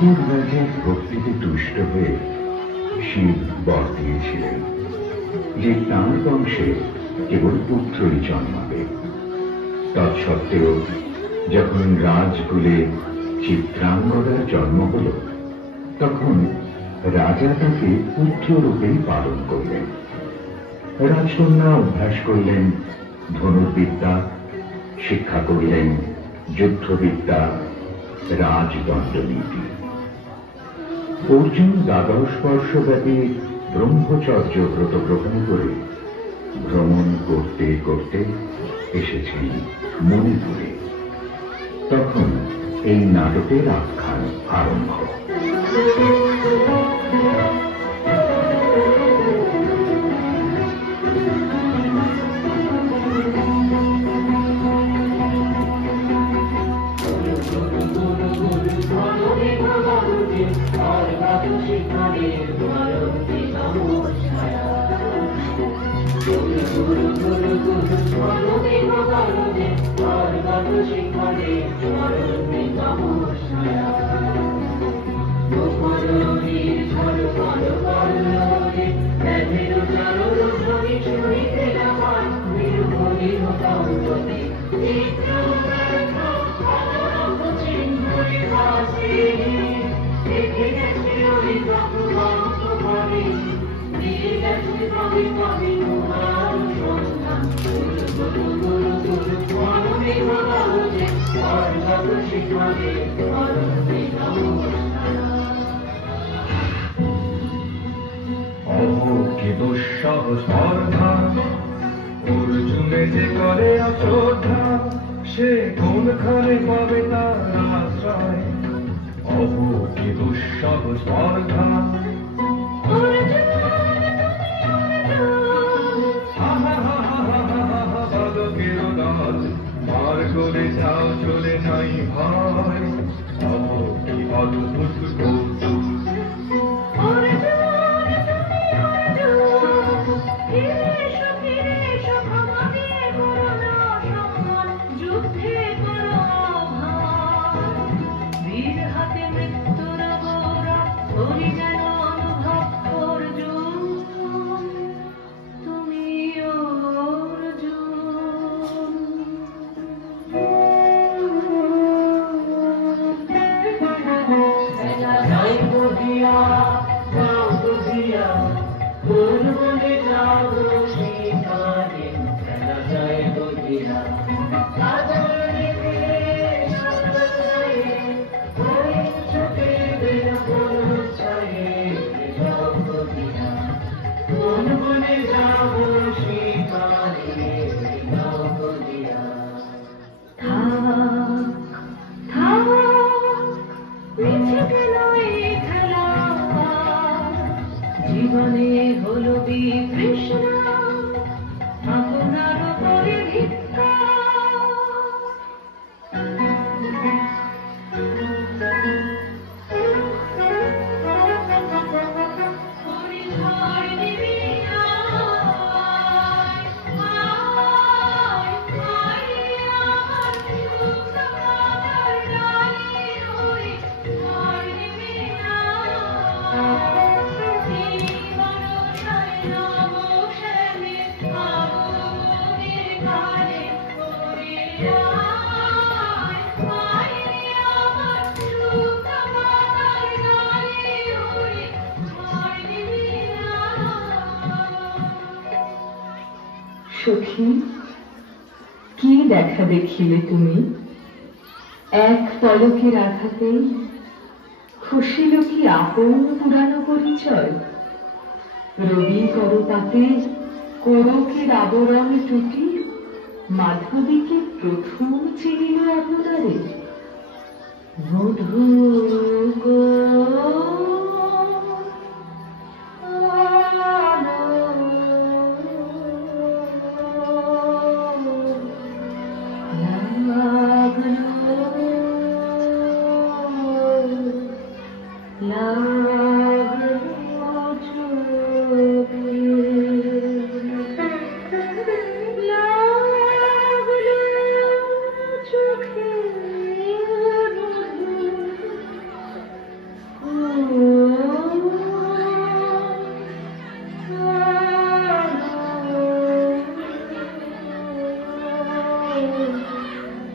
মধুর রাজের ভক্তিতে তুষ্ট হয়ে শিব বর দিয়েছিলেন যে তাঁর বংশে কেবল পুত্রই জন্মাবে। তৎসত্ত্বেও যখন রাজকুলে চিত্রাঙ্গদার জন্ম হল, তখন রাজা তাকে পুত্ররূপেই পালন করলেন। রাজকন্যা অভ্যাস করলেন ধনুর্বিদ্যা, শিক্ষা করলেন যুদ্ধবিদ্যা, রাজদণ্ডনীতি। অর্জুন 12 বর্ষব্যাপী ব্রহ্মচর্য ব্রত গ্রহণ করে ভ্রমণ করতে করতে এসেছেন মণিপুরে। তখন এই নাটকের আখ্যান আরম্ভ। অর্জুনে যে করে অশ্রদ্ধা, সে কোনখানে পাবে তার আশ্রয়? অহো কি দুঃসহ স্পর্ধা। বালকের দল পার করে যাও, চলে নাই ভয়। অহো কি অদ্ভুত কৌতুক। সখী, কি দেখা দেখিলে তুমি? এক পলকের আঘাতে খসিল কি আপন পুরানো পরিচয়? রবি করপাতে কোরকের আবরণ টুটি মাধবীকে প্রথম চিনিল আপনারে। মধু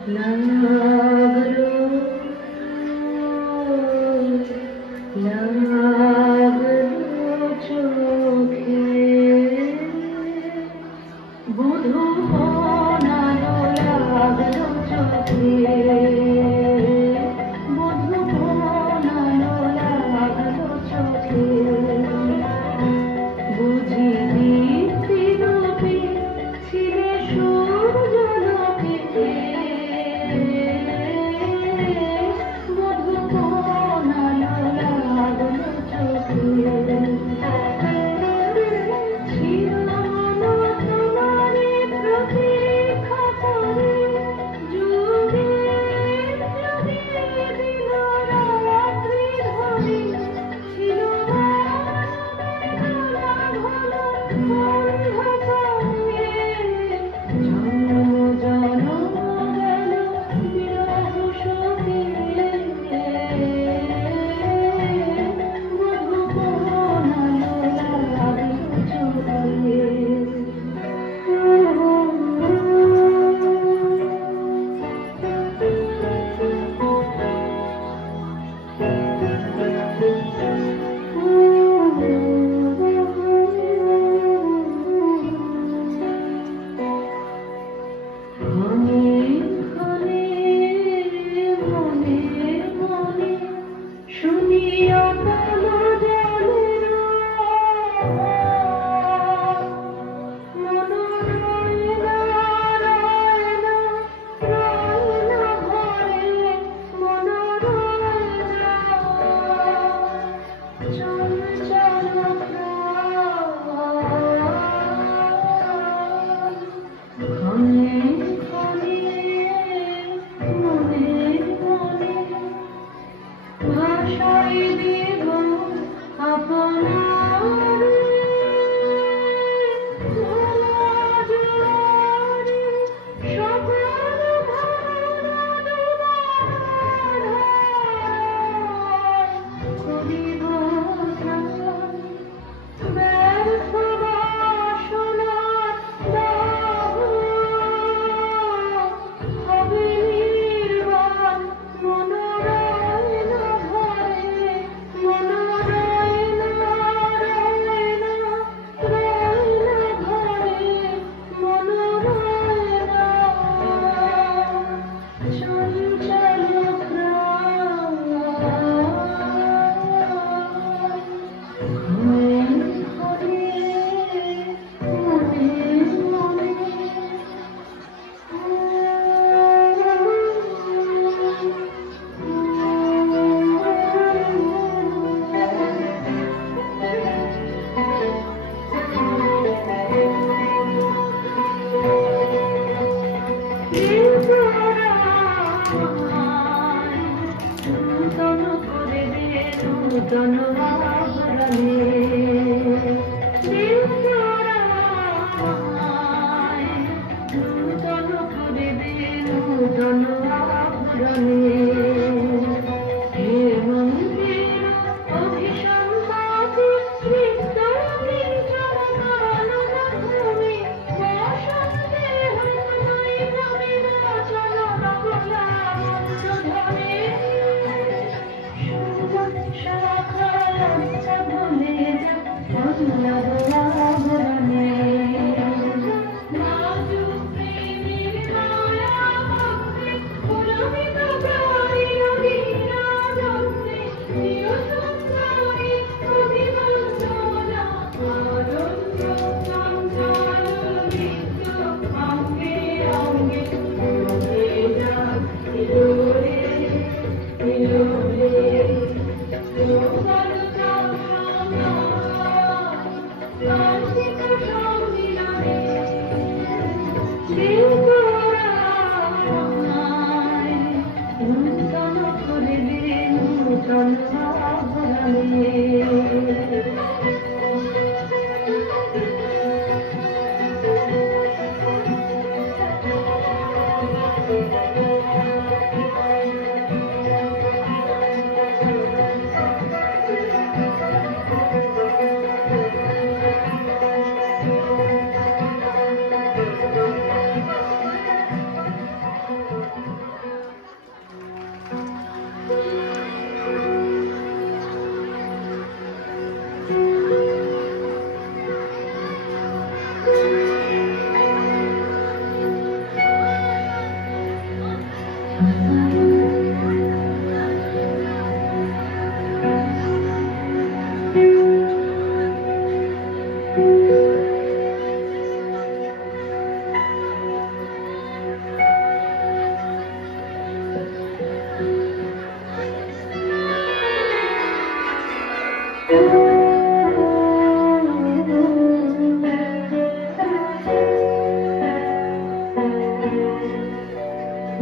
লাগলো লাগলো চোখে বধূ বনালো লাগলো চোখে বধূ বনালো লাগলো চোখে বুঝি দীপ্তি রূপে ছিলে সূর্যলোকে বধূ বনালো লাগলো চোখে ছিল তোমারে প্রতীক্ষা করে যুগে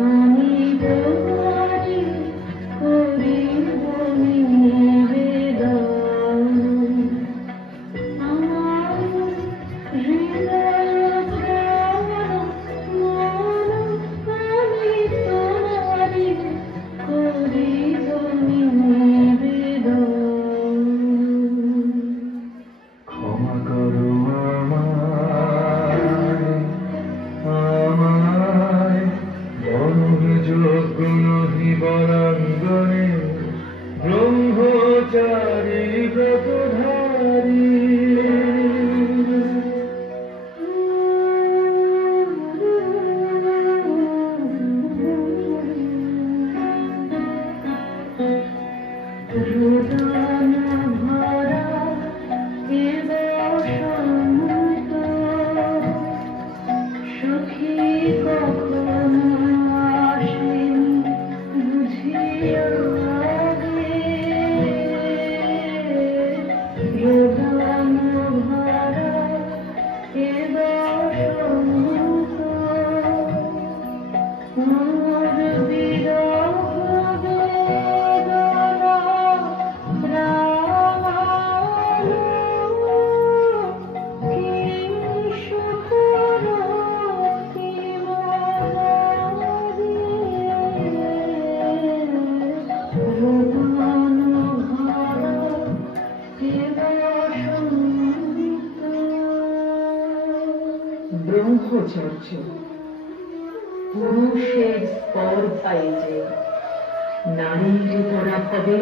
আমি তোমারে করিব নিবেদন, আমার হৃদয় প্রাণ মন আমি তোমারে করিব নিবেদন। ক্ষমা করো আমায় বনযোগ্য নহি বরাঙ্গনে ব্রহ্মচারী ব্রতধারী। রোদনা ভরা এ বসন্ত, সখী কখনো আসেনি বুঝিয়া গে। রোদনা ভরা এ বসন্ত, মোর বিরহ বেদনা রামায়ণ, কি সুখ রক্তি মনারি। রোদন ভরা এ বসন্ত। ব্রহ্মচর্য পুরুষের স্পর্ধায় যে নারীর পরাভবে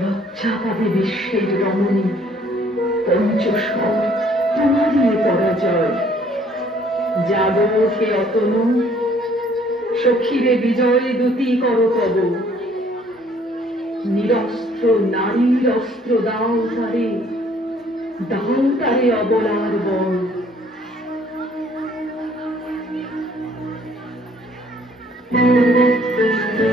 লজ্জা পাবে বিশ্বের রমণী। পঞ্চস্বর তোমারই পরাজয়, জাগো হে অতনু, সখীরে বিজয় দূতি কর তব। নিরস্ত্র নারীর অস্ত্র দাও তারে, দাও তারে অবলার বল। তোমার পাশে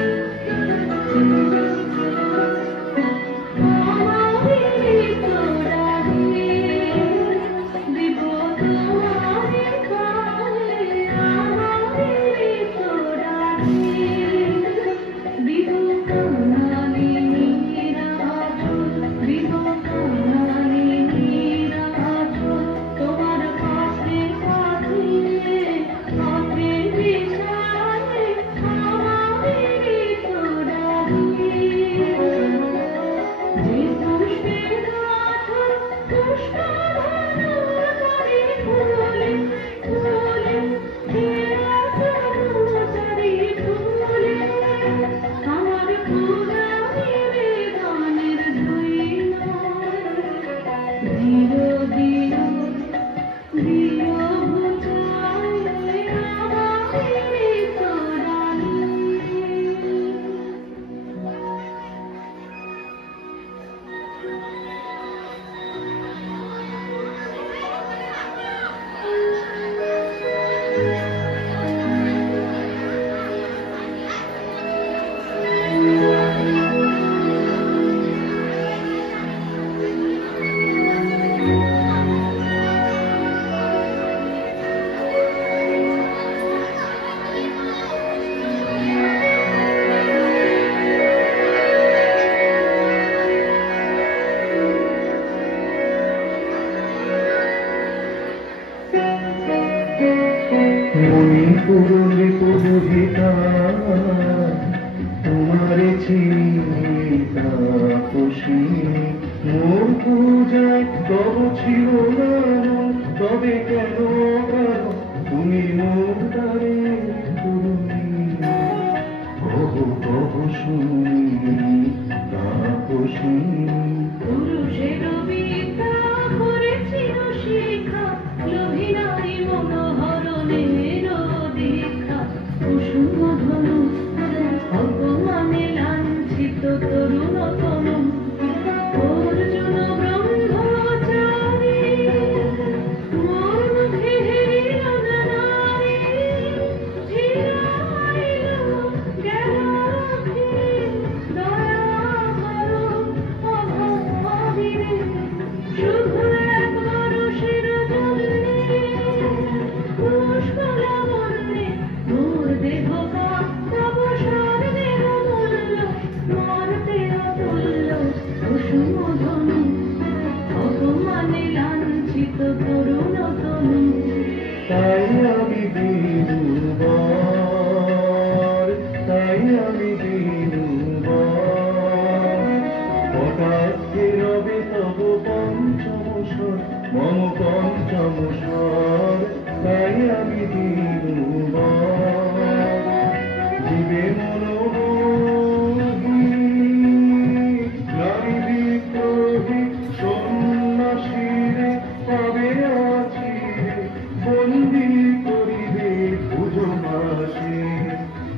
পুরুলি পুরোহিতা তোমার চিন্তা খুশি মোর পূজায় তব ছিল না তবে কেন তুমি মোর তারে পুরুলি কহ শুনি তা খুশি পুরুষের বিদ্যা করেছিল শিক্ষা, লোভী নারী মনোহরণের দীক্ষা, কুসুম ধনু আমি দিনবার জীবে মনোহী নারী বিদ্রোহী সন্ন্যাসীরে পাবে আছি বন্দি করিবে পুজো মাসে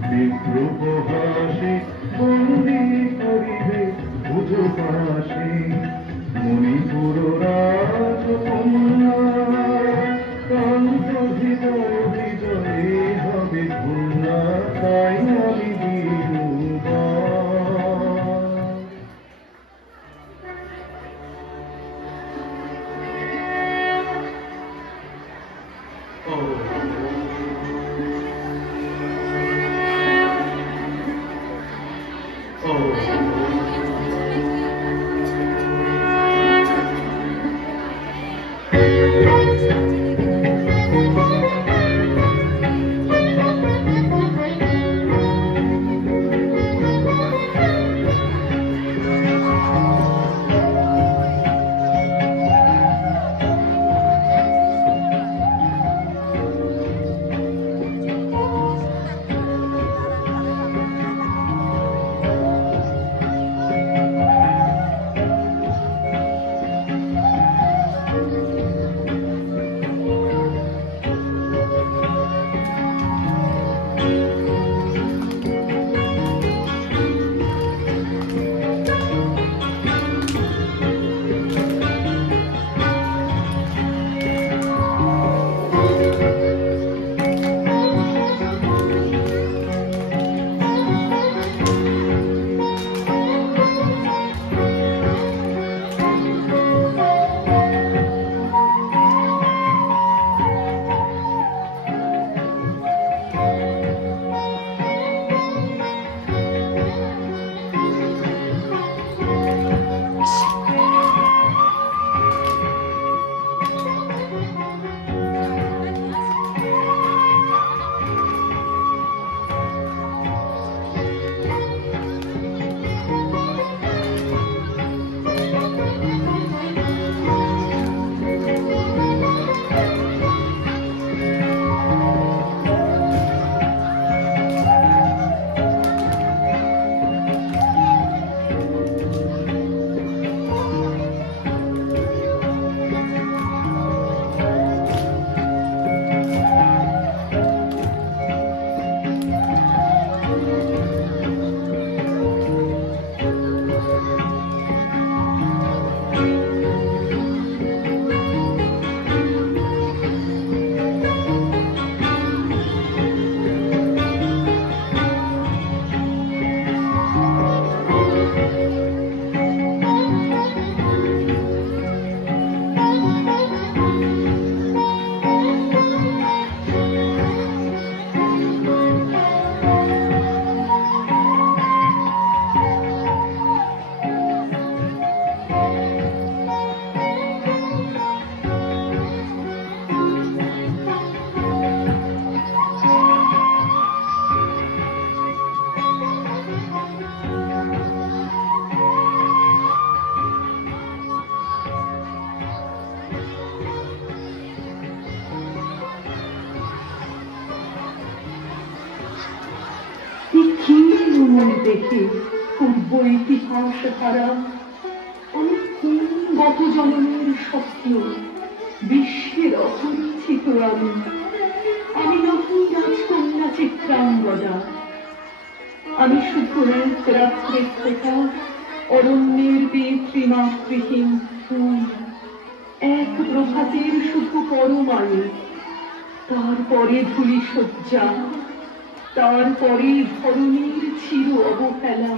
বিদ্রোহ হাসে বন্দি করিবে পুজো মাসে মণিপুর রাজকন্যা কান্ত হৃদয় হৃদয়ে হবে ধন্যা তাই আমি দিনবার দেখে পূর্ব ইতিহাস ধারা অনেক গত জন্মের স্বপ্ন বিশ্বের অপরিচিত আমি নতুন রাজকন্যা চিত্রাঙ্গদা। আমি শুধু এক রাত্রে খোঁটা অরণ্যের পিতৃমাতৃহীন ফুল, এক প্রভাতের শুধু পরমায়ু, তারপরে ধূলি সজ্জা, তারপরে ধরণীর চির অবহেলা।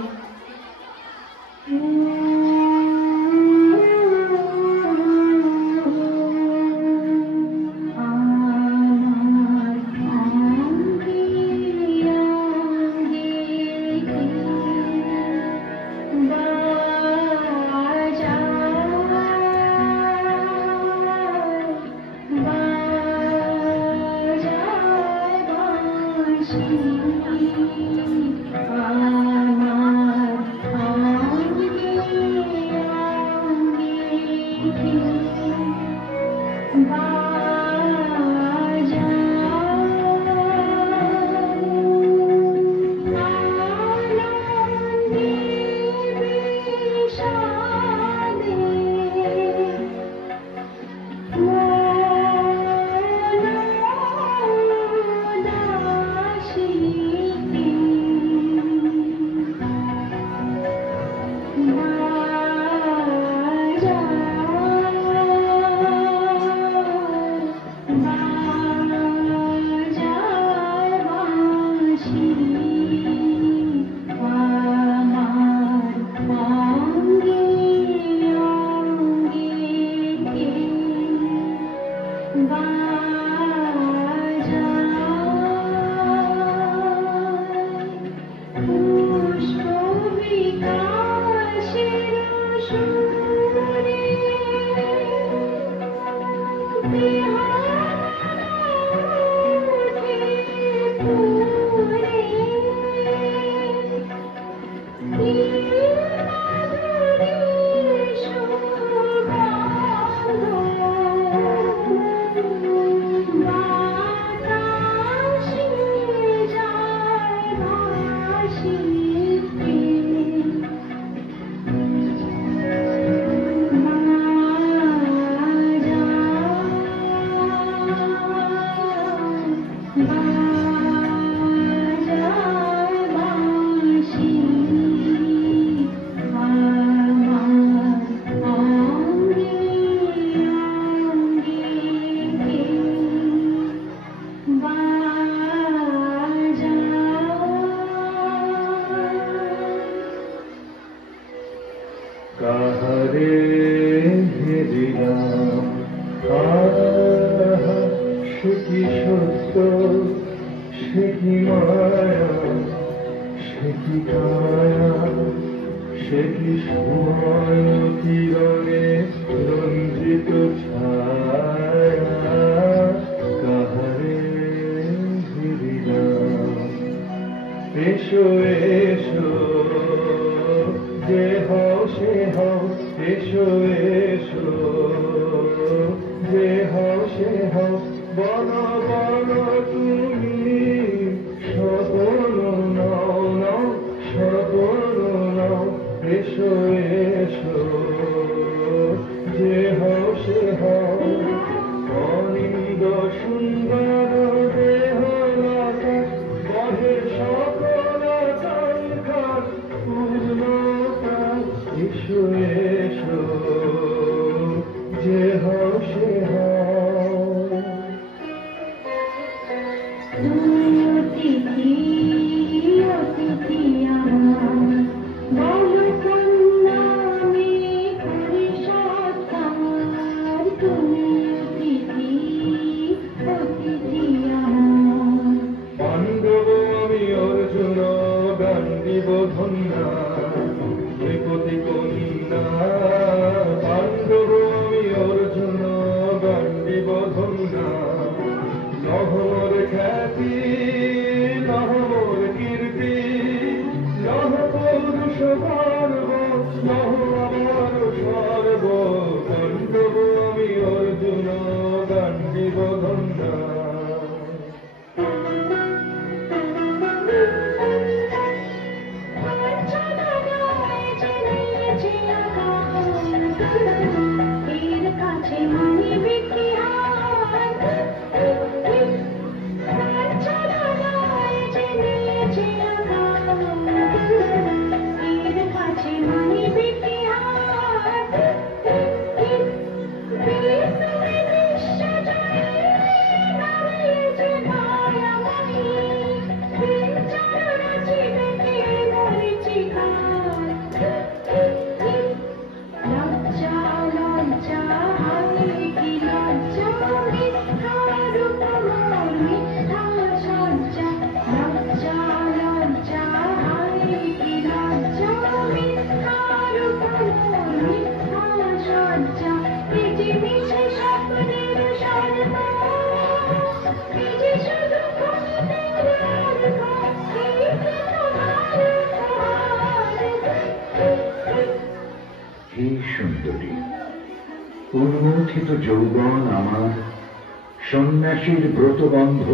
কি মায়া, সে কি কায়া, সে কি সময় কিরণে রঞ্জিত ছায়া, কাহারে ভিড়িলাম। এসো এসো যে হও সে হও, এসো এসো যে হও সে হও, বলো বলো তুমি সবল নাও নাও, সবল নাও। এসো এসো যে হও সে হও, অনিন্দ সুন্দর দেহ লতা, বহে সকল সংখ্যার পূর্ণতা। এসো এসো যে হও সে হও। অতিথি অতিথি আমার, বলো কন্যা আমি করি সৎকার। তুমি অতিথি অতিথি আমার। পাণ্ডব আমি অর্জুন গান্ডীব ধন্যা, নৃপতি কন্যা। পাণ্ডব আমি অর্জুন গান্ডীব ধন্যা, নহর খ্যাতি নহর কীর্তি, নহ পৌরুষ গর্ব, নহ আমার সর্ব। পাণ্ডব আমি অর্জুন গান্ডীব ধন্যা। এর কাছে মানিবে কি হাত, জেনেছে আঘাত। এর কাছে মানিবে কি হাত, বিষ্ণুরে বিশ্বজয়ে নামিয়েছে মায়াময়ী। বিচার রচিবে কে মরীচিকায়। লজ্জা লজ্জা হায় কি লজ্জা, মিথ্যা রূপ মোর মিথ্যা সজ্জা। লজ্জা লজ্জা হায় কি লজ্জা, মিথ্যা রূপ মোর মিথ্যা সজ্জা। এ যে মিছে স্বপ্নের স্বর্গ, এ যে শুধু ঘুমের অর্ঘ, এই যে তোমার উপহার। হে সুন্দরী, উন্মোচিত যৌবন আমার সন্ন্যাসীর ব্রতবন্ধ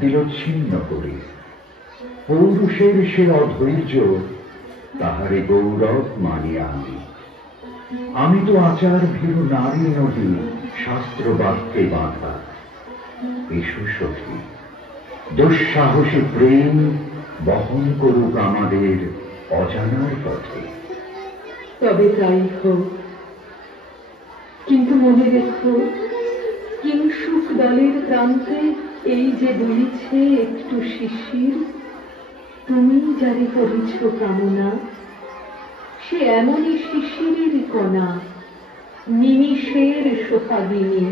দিল ছিন্ন করে। পৌরুষের সে অধৈর্য, তাহারে গৌরব মানিয়া আমি তো আচার ভীরু নারী নদী, শাস্ত্র বাক্যে বাঁধা। এসো সখী, দুঃসাহসী প্রেম বহন করুক আমাদের অজানার পথে। তবে তাই হোক, কিন্তু মনে রেখো, কিংসুক দলের প্রান্তে এই যে দুলিছে একটু শিশির, তুমি যারে করিছ কামনা, সে এমনই শিশিরের কণা, নিমিষের সোহাগিনী।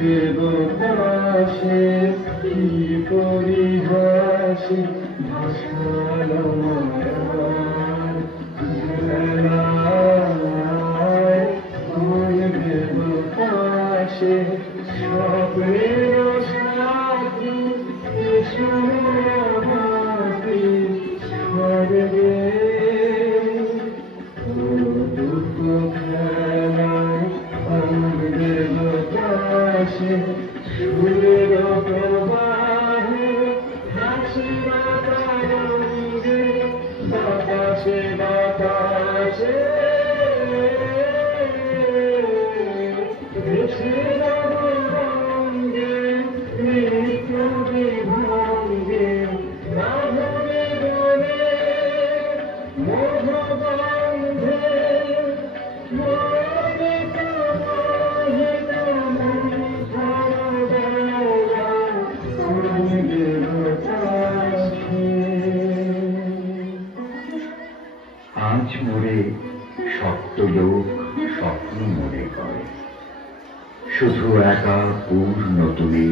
দেবতাসে কি পরিহাসে ভাসালো মায়ার ঝুলায়। কোন দেবতাসে স্বপ্নের সাথী, সুরভাতি স্বর্গে। দুঃখ খেলায় অঙ্গ দেবতাসে সুরের প্রবাহে, হাসির তরঙ্গে বাতাসে বাতাসে ভেসে যাব রঙ্গে সপ্তলোক স্বপ্ন মনে করে। শুধু একা পূর্ণ তুমি,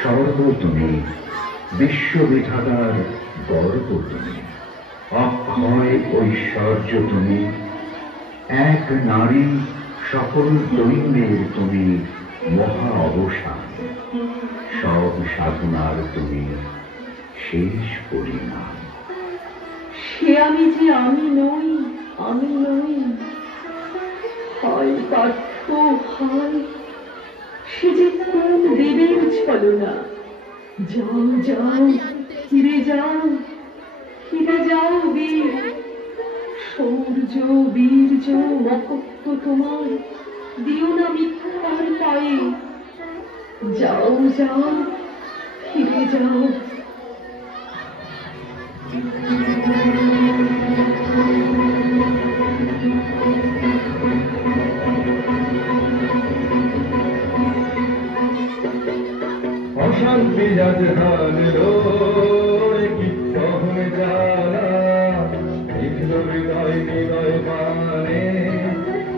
সর্ব তুমি, বিশ্ববিধাতার গর্ব তুমি, অক্ষয় ঐশ্বর্য তুমি, এক নারী সকল দৈন্যের তুমি মহা অবসান, সব সাধনার তুমি শেষ পরিণাম। সে আমি যে আমি নই, আমি নই, হয় পার্থ হয় সে যে কোন দেবের ছলনা। যাও যাও, ফিরে যাও, ফিরে যাও বীর, শৌর্য বীর্য মহত্ব তোমার দিও না মিথ্যার পায়ে। যাও যাও, ফিরে যাও। অশান্তি যাতে হারলো কি কখন জানা, নিখল হৃদয় হৃদয় পানে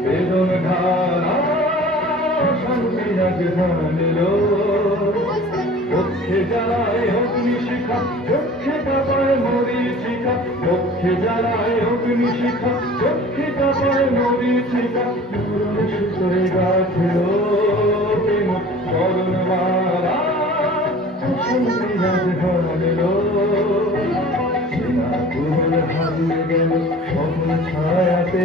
বেদন ঢালা। অশান্তি যাতে হারলো চক্ষে জ্বালায় অগ্নিশিখা, চক্ষে কাঁপায় মরীচিকা, চক্ষে জ্বালায় অগ্নিশিখা, চক্ষে কাঁপায় মরীচিকা। পুরন সূত্রে গাঁথলো প্রেম করুণমালা। অশান্তি যাতে হারলো ফুল হারিয়ে গেল স্বপ্ন ছায়াতে,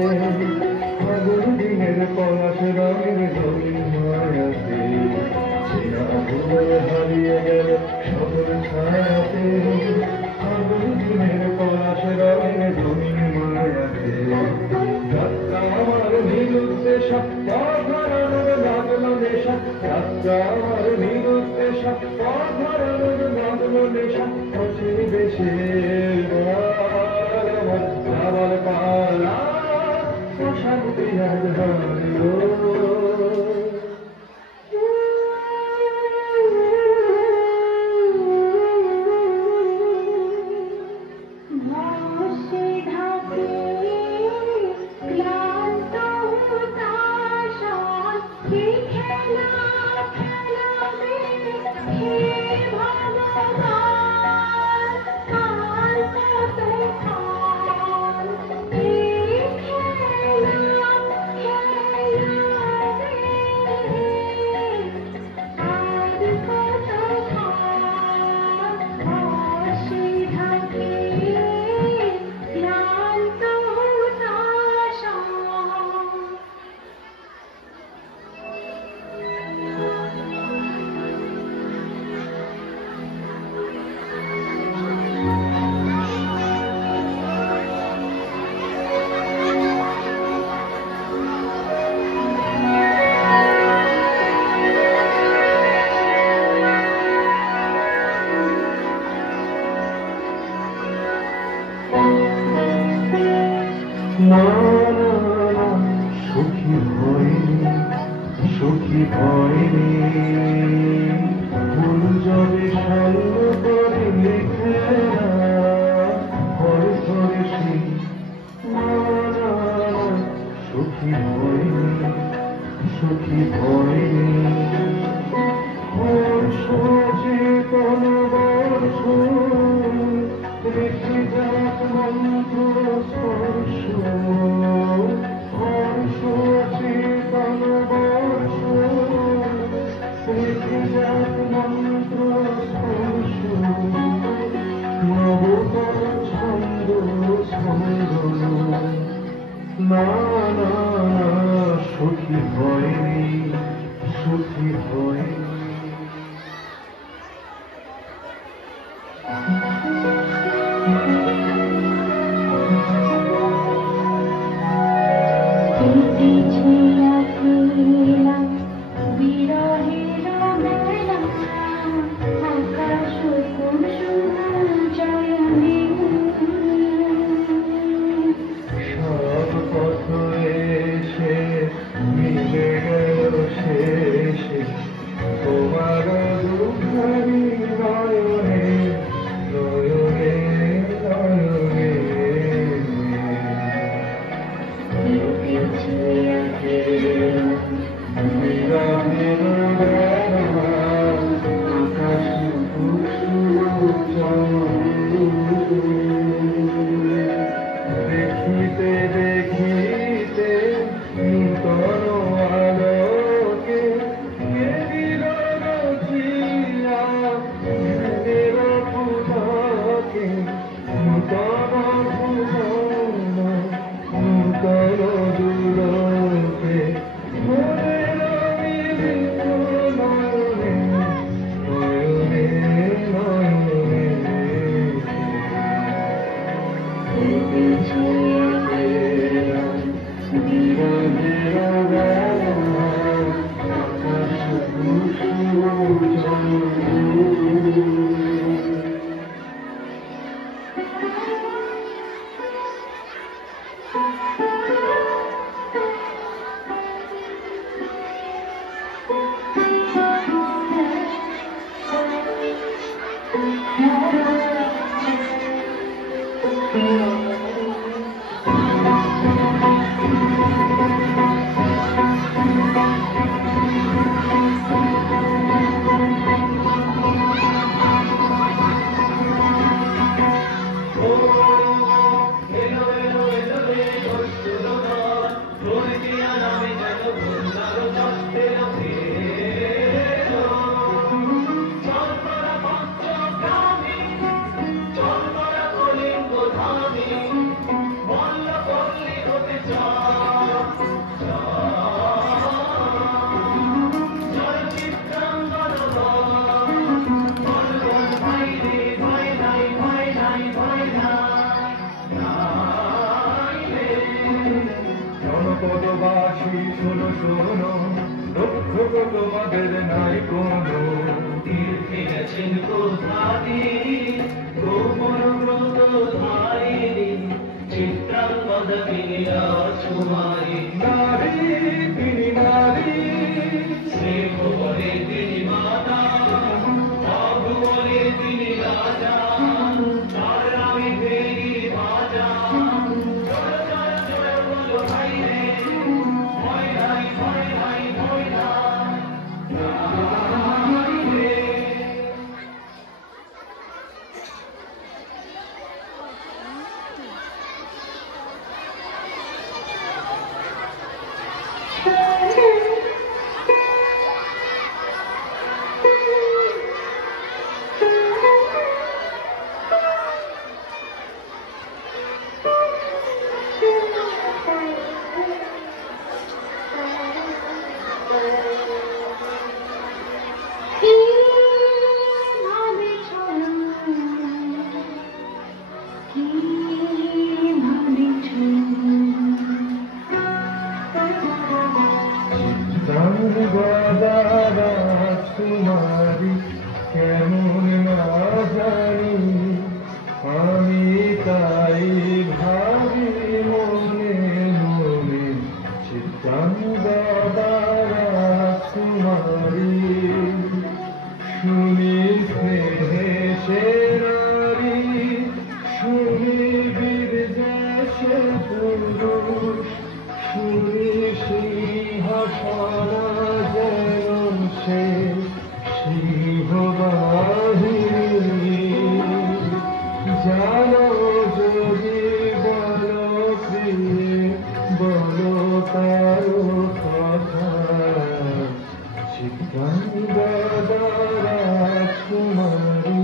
ফাগুন দিনের পলাশ রঙের জমিন মায়াতে। ফুল হারিয়ে গেল স্বপ্ন ছায়াতে, ফাগুন দিনের পলাশ রঙের জমিন মায়াতে। যাত্রা আমার নিরুদ্দেশা, পথ হারানোর লাগলো নেশা, যাত্রা আমার নিরুদ্দেশা, পথ হারানোর লাগলো নেশা। অচিন দেশের আমার যাবার পালা, অশান্তি আজ হারলো। না না না, সুখী হয়নি, সুখী হয়নি। ফুল যদি সঙ্গ করে লিখে না হয় ধরেছি। না না না, সুখী হয়নি, সুখী হয়নি। হর্ষ চেতন বর্ষ রেখে যাক মন্ত্র স্পর্শ, হর্ষ চেতন বর্ষ রেখে যাক মন্ত্র স্পর্শ। নবতর ছন্দ ছন্দন, না না না, সুখী হয়নি, সুখী হয়নি। সব পথ এসে মিলে গেল শেষে, শোনো শোনো রক্ষক তোমাদের নাই কোনো তীর্থে গেছেন কোথায় গোপন ব্রত ধারিণী চিত্রাঙ্গদ বিরাজকুমারী নারী তিনি নারী স্নেহ বলে তিনি মাতা বাবু বলে তিনি রাজা তার নামে ফেরি বাজা জয় জয় জয় বলো ভাই রে ভয় নাই ভয় নাই ভয় নাই রে কিভাবে চলো কিভাবে রাজকুমারী কেমন না জানি আমি তাই ভাবি মনে মনে চিত্রাঙ্গদা রাজকুমারী শুনি স্নেহে সে নারী শুনি বীর সে পুরুষ শুনি সিংহাসনা যেন সে সিংহবাহিনী জানো যদি বলো প্রিয়ে বলো কারো কথা চিত্রাঙ্গদা রাজকুমারী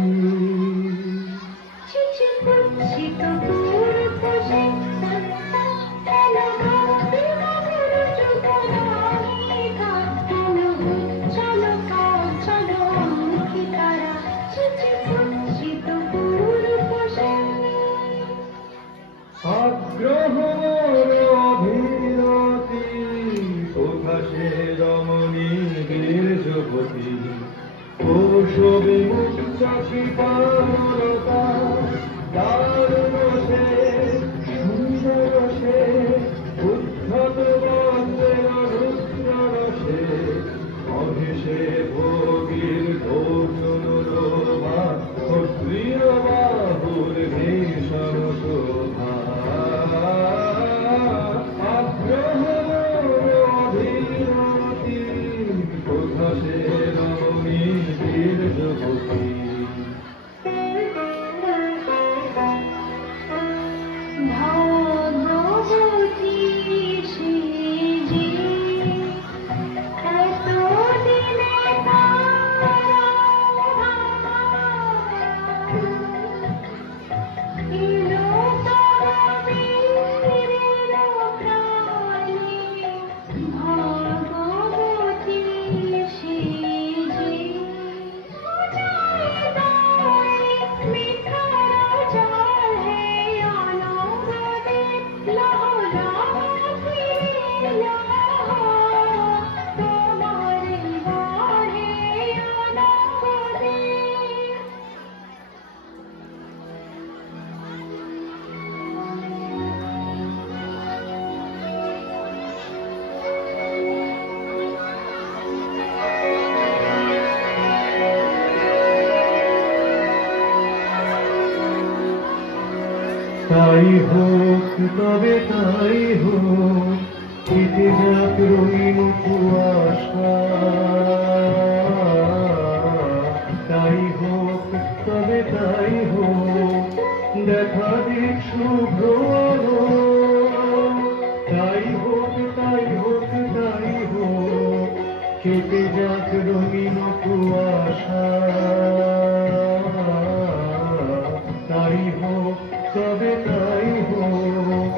চিঠি কুচ্ছিত পুর বসে কেন ভাবতে মনের চোখরানিকা কেন চলো চলো অঙ্কিতারা চিঠি কুচ্ছিত পুর বসে আগ্রহ অভিরতি কোথা সে রমণী বীর্যবতী কৌশবে মুক্তি পারতা দারুণ সে সুন্দর সে উদ্ধত বজ্রের রুদ্র সে অভিষে ভোগীর ভোজন রোমা ক্ষত্রিয় বাহুর ভীষণ শোভা আগ্রহ অভিরতি কোথা সে রমণী বীর্যবতী ভগবতী সে যে এতদিনে তারা এলো তারা প্রাণে ভগবতী সে যে তাই হোক তবে তাই হোক কেটে যাক রঙিন কুয়াশা তাই হোক তবে তাই হোক দেখা দিক শুভ্র আলো। তাই হোক তাই হোক তাই হোক কেটে যাক রঙিন কুয়াশা তাই হোক তবে তাই হোক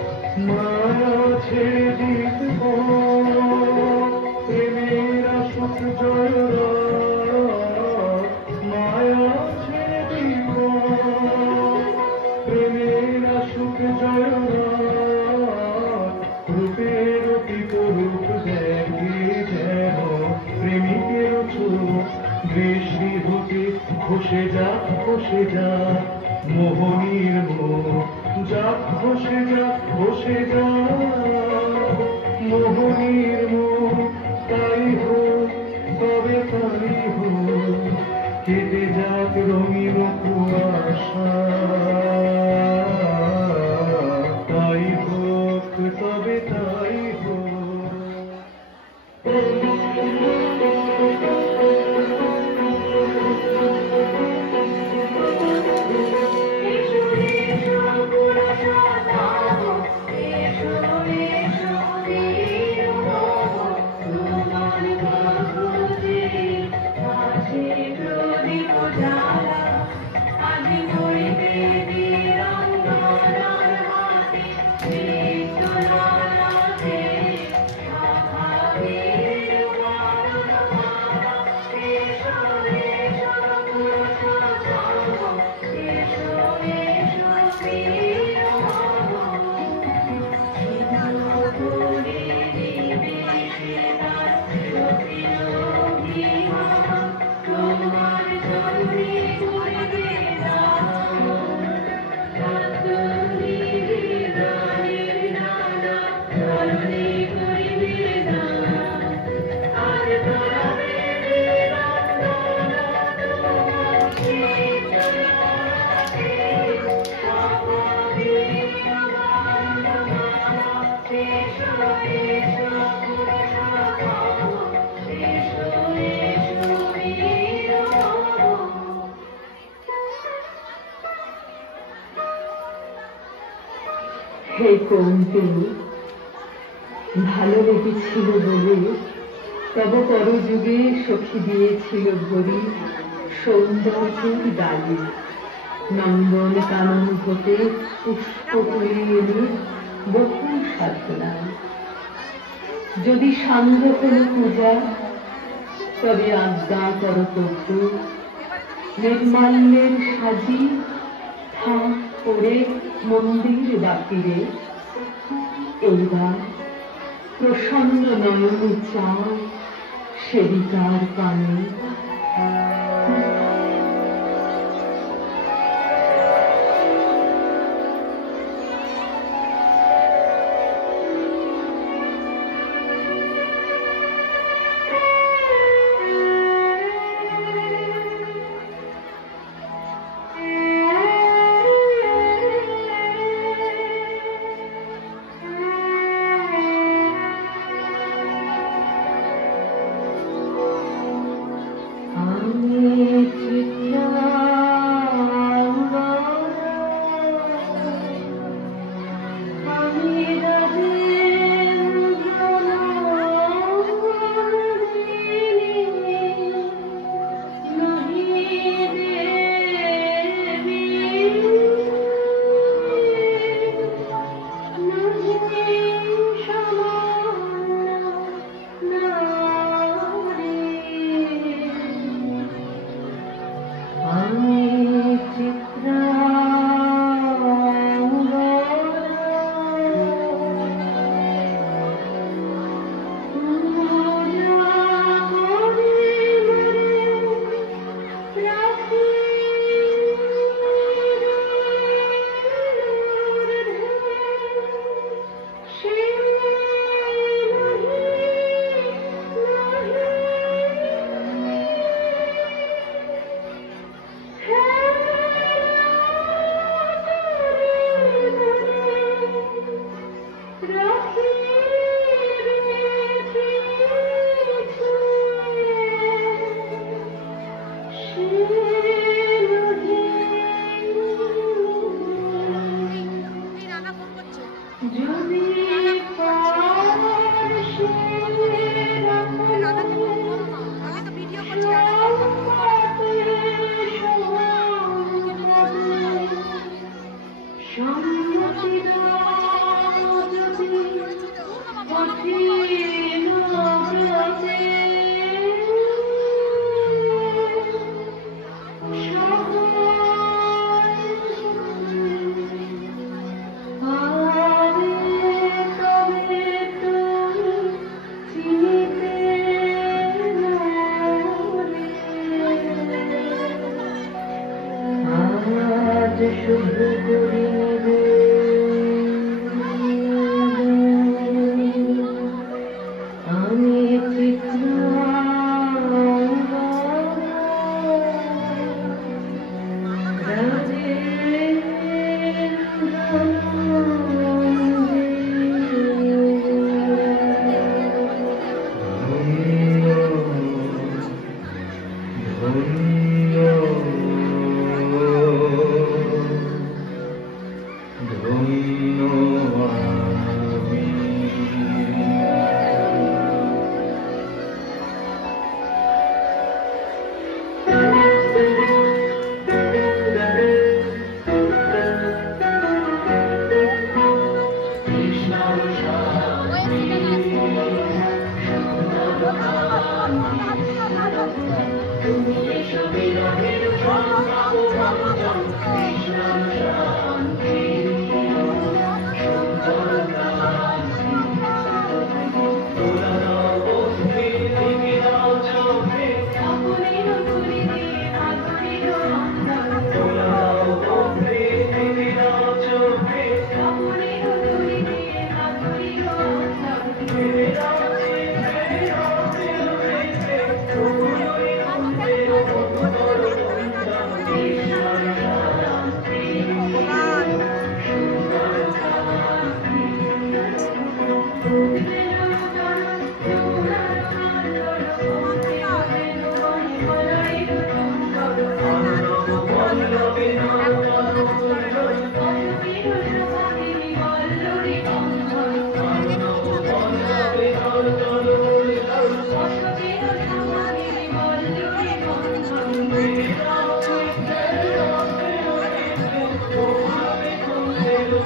মায়া ছেড়ে দিব প্রেমের আসুক জয় মায়া ছেড়ে দিব প্রেমের আসুক জয় হে কৌন্তেয়, ভালো লেগেছিল বলে তব পরযুগে সখী দিয়েছিল ভরি সৌন্দর্যের ডালি। নন্দন কানন হতে পুষ্প তুলে এনে বহু সাধনায়। যদি সাঙ্গ কোন পূজা, তবে আজ্ঞা কর প্রভু, নির্মাল্যের সাজি থাক করে মন্দির বাকিরে। এইবার প্রসন্ন নয়নে চাও সেবিকার কানে।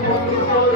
বংশ